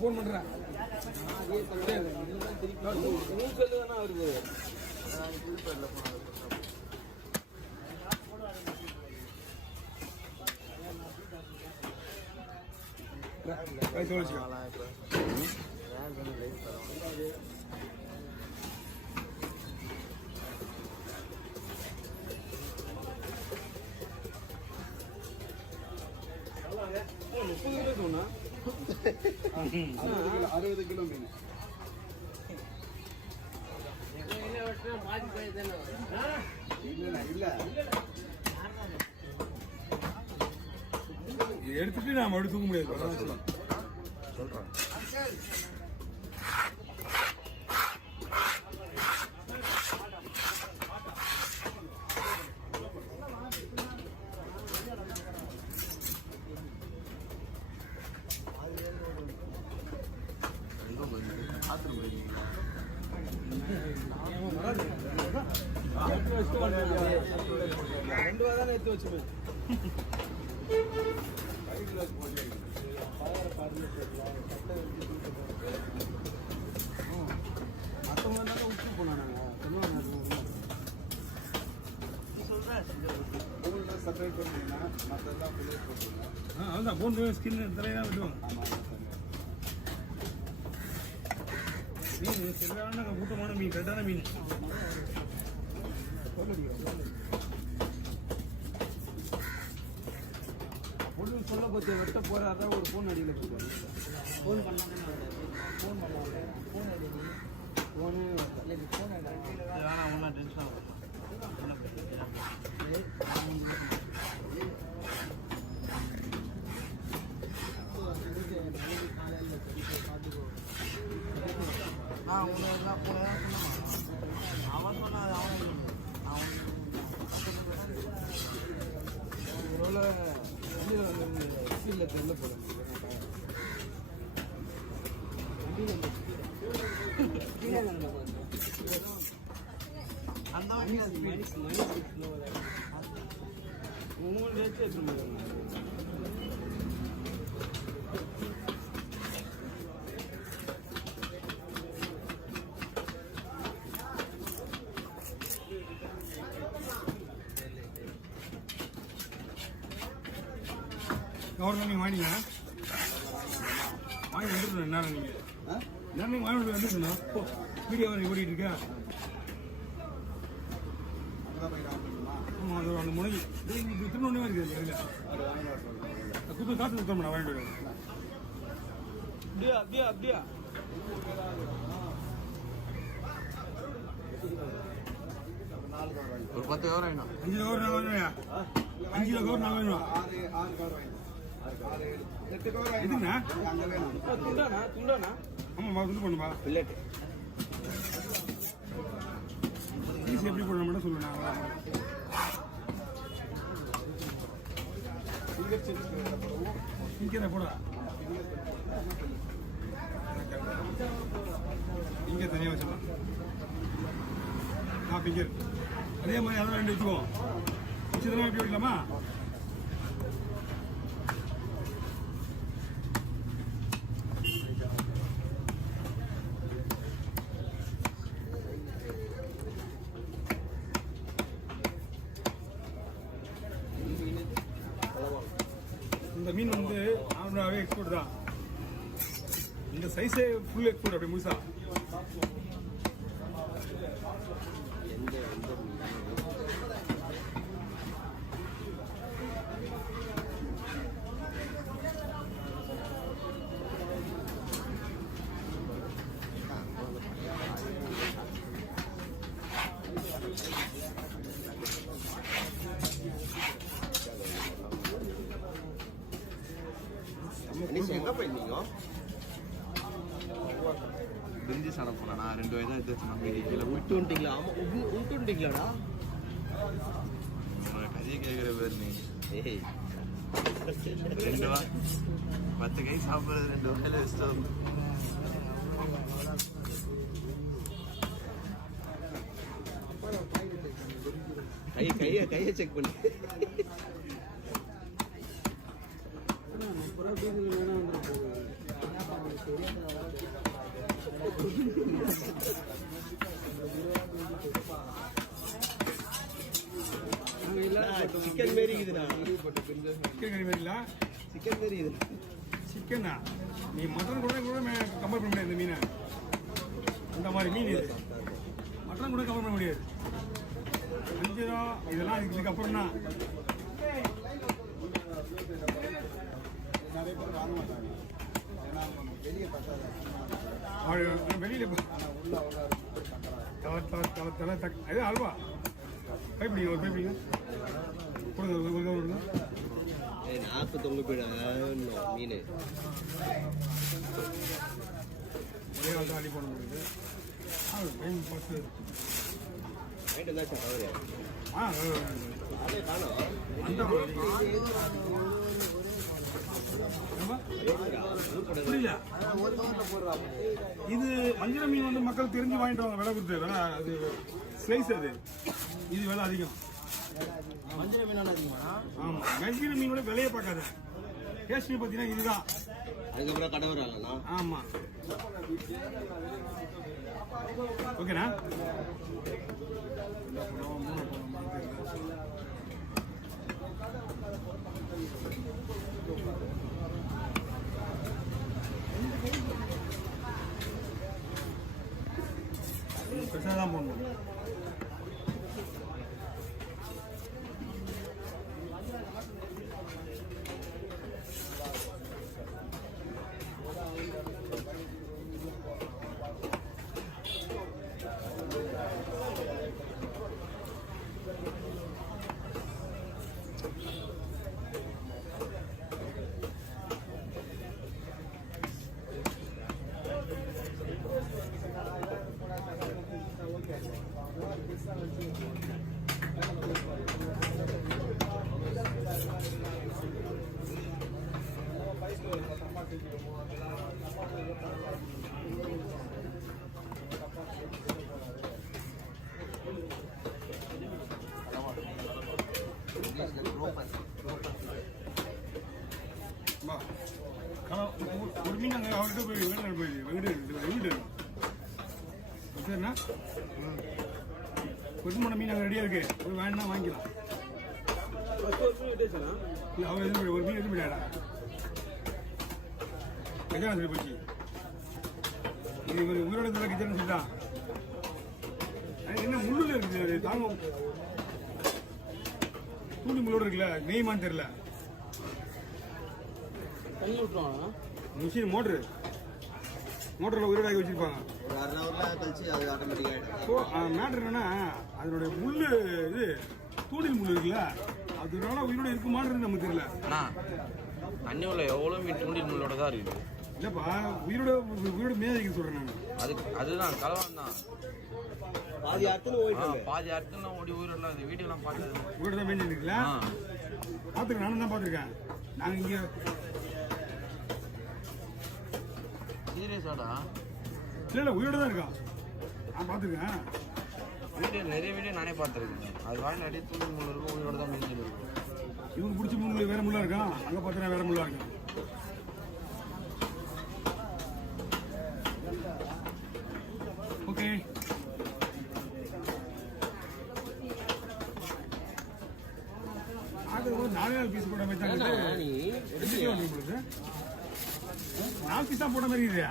Phone பண்றேன் ₹60 kilo மீன் எடுத்துட்டு நாம எடுத்துக்க முடியாது சொல்றேன் எடுத்து வச்சு மற்றவங்க உப்பு போனாங்க செப்பரேட் பண்ணீங்கன்னா மற்றெல்லாம் அதான் போன் ஸ்கின் தலையெல்லாம் விட்டுவாங்க. மீன் சரியான கூட்டமான மீன், கரெக்டான மீன். பொண்ணு சொல்ல போச்சு வெட்ட போறாதான் ஒரு ஃபோன் அடியில் போட்டு ஃபோன் பண்ணாமல் ஃபோன் பண்ணாங்க ஃபோன் அடி ஃபோனு ஃபோன் ஆனால் ஒன்றா டென்ஷன் ஆகும். அவன் சொன்ன அவன் ஃபீல்டில் தெரியல போட அந்த மூணு ரேட்டு எடுத்து கவர்மெண்ட் நீங்கள் வாங்கிங்க வாங்கி வந்துருக்கணும். என்ன நீங்கள் என்ன வாங்கி வந்துருக்கணும். வீடியோ வரைக்கும் ஓடிட்டு இருக்கா. ஆமாம், அது அந்த முனைக்கு திரும்ப ஒன்றே இருக்குது. இல்லை குத்து காற்று சுத்தம் நான் வாங்கிட்டு வரேன். அப்படியா அப்படியா ஒரு 10 கவர் வேணும். 5 கவர் நான் வாங்குவேன். 5 கவர் நான் வாங்குவேன். 8 கவர் எதுங்கண்ணா? துண்டானா துண்டானா? ஆமாம்மா, துண்டு பண்ணுப்பா. பில்லெட் பீஸ் எப்படி போடணும் மட்டும் சொல்லுவேன். இங்கே போடா. இங்கே தனியாக வச்சுக்கலாம். பிங்கர் அதே மாதிரி அதெல்லாம் 2 வச்சுக்குவோம். வச்சுதான் எப்படி வைக்கலாமா? இந்த மீன் வந்து நார்மலாகவே எக்ஸ்போர்ட் தான். இந்த சைஸே ஃபுல் எக்ஸ்போர்ட். அப்படி முழுசா எங்க போயிருந்தீங்க? பிரிஞ்சி சாணம் போனா 2 வயதா எடுத்து விட்டு வந்துட்டீங்களா? ஆமா விட்டு வந்துட்டீங்களாடா? கதையை கேட்குற பேர் நீ. ஏய் 2 வா 10 கை சாப்பிட்றது 2 வாயில வச்சுட்டு வந்து கையை செக் பண்ணு. பூரா டீசல் வேணும் வந்துட்டு போகுது. சிக்கன் மாரி இருக்குதுண்ணா. சிக்கன் கறி மாதிரி இல்லை, சிக்கன் மாரி இருக்குது. சிக்கனா நீ மட்டன் கூட கம்பேர் பண்ண முடியாது. இந்த மீனை அந்த மாதிரி மீன் இது மட்டன் கூட கம்பேர் பண்ண முடியாது. வஞ்சிரம் இதெல்லாம் இதுக்கு அப்புறம் தான். நிறைய பேர் வாங்க மாட்டாங்க, ஏன்னா வெளியே பத்தாது. வெளியில உள்ள அது அல்வா பைப்பிடிங்க, ஒரு பைப்பிடிங்க கொடுங்க. 49 போயிடாங்க மீன். ஒரே ஆள் தான் அடி போட முடியுது. டைம் பார்த்து நைட்டு தான் சார் அவரு அதே காணும். அந்த புரியல. இது வஞ்சிர மீன் வந்து மக்கள் தெரிஞ்சு வாங்கிட்டு வாங்க, விலை கொடுத்து வேணா. அது ஸ்லைஸ், அது இது விலை அதிகம். மஞ்சள் மீனான அதிகமாண்ணா? ஆமா, வஞ்சிர மீனோட விலையை பார்க்காத. டேஸ்ட் பார்த்தீங்கன்னா இதுதான். அதுக்கப்புறம் கடை வராங்கண்ணா. ஆமா, ஓகேண்ணா. பெருசாக தான் போடணும். ஒரு மீன் அங்கே அவர்கிட்ட போய் வெங்கடேஷ் சரிண்ணா. கொசுமான மீன் அங்கே ரெடியாக இருக்கு, ஒரு வேணும்னா வாங்கிக்கலாம். இல்லை அவர் எதுவும் ஒரு மீன் எதுவும் போயிடாடா, கஜானா சொல்லி போச்சு. இது ஒரு உயிரோட கஜானா சொல்லிட்டான். என்ன முள்ளுல இருக்குது தாங்கும், தூண்டி முள்ளோட இருக்குல்ல, நெய்மான்னு தெரியல. தண்ணி விட்டுருவாங்க, மிஷின் மோட்டரில் உயிரோடாக்கி வச்சிருப்பாங்க. ஒரு 1/2 ஹவர்ல கழிச்சு அது ஆட்டோமேட்டிக் ஆகிடும். ஸோ மேட்ரு என்னன்னா, அதனுடைய முள் இது தூண்டில் முள் இருக்குல்ல, அதனால உயிரோட இருக்குமான்னு நமக்கு தெரியல. தண்ணி உள்ள எவ்வளோ மீன் தூண்டில் முள்ளோட தான் இருக்குது. இல்லப்பா, உயிரோட மேதைக்கு சொல்றேன் நான். அதுதான் கலவான் தான். பாதி அர்த்தம் போயிட்டு பாதி அர்த்தம் ஓடி உயிரோட இந்த வீடியோலாம் பார்த்தது. உயிரோட தான் மேய்ஞ்சிட்டு இருக்குல்ல, பார்த்துருக்கேன், நானும் தான் பார்த்துருக்கேன். நாங்கள் இங்கே சீரியஸாடா? இல்லை உயிரோட தான் இருக்கான், நான் பார்த்துருக்கேன். நிறைய வீடியோ நானே பார்த்துருக்கேன். அது வாங்கி நிறைய தூண்டில் முள் இருக்கும், உயிரோட தான் மீன் இருக்கும். இவங்க பிடிச்ச முள் வேற முள்ளா இருக்கான், அங்கே பார்த்தா வேற முள்ளா இருக்கும். ஓகே, அது 4 பீஸ் போட மாதிரி தான். 4 பீஸ் தான் போட மாதிரி இருக்குது,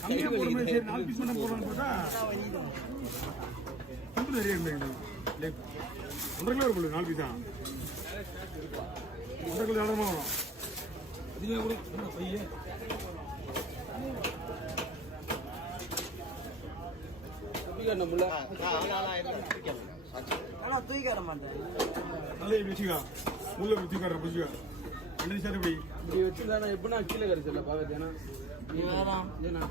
கம்மியாக போட மாதிரி. சரி 4 பீஸ் மட்டும் போடலான்னு பார்த்தா ரொம்ப நிறைய இருந்தது. 1.5 கிலோ இருக்கும் 4 பீஸ் தான், 1.5 கிலோ இடமா வரும். அதிகமாக கூட பையன் தூக்கிட மாட்டேன். நல்லா வச்சுக்கா, முள்ள வச்சு காட்டுற வச்சுக்கா. 2 சார் இப்படி இப்படி வச்சுருந்தா எப்படின்னா கீழே கரைச்சல பார்க்கறேன். ஏன்னா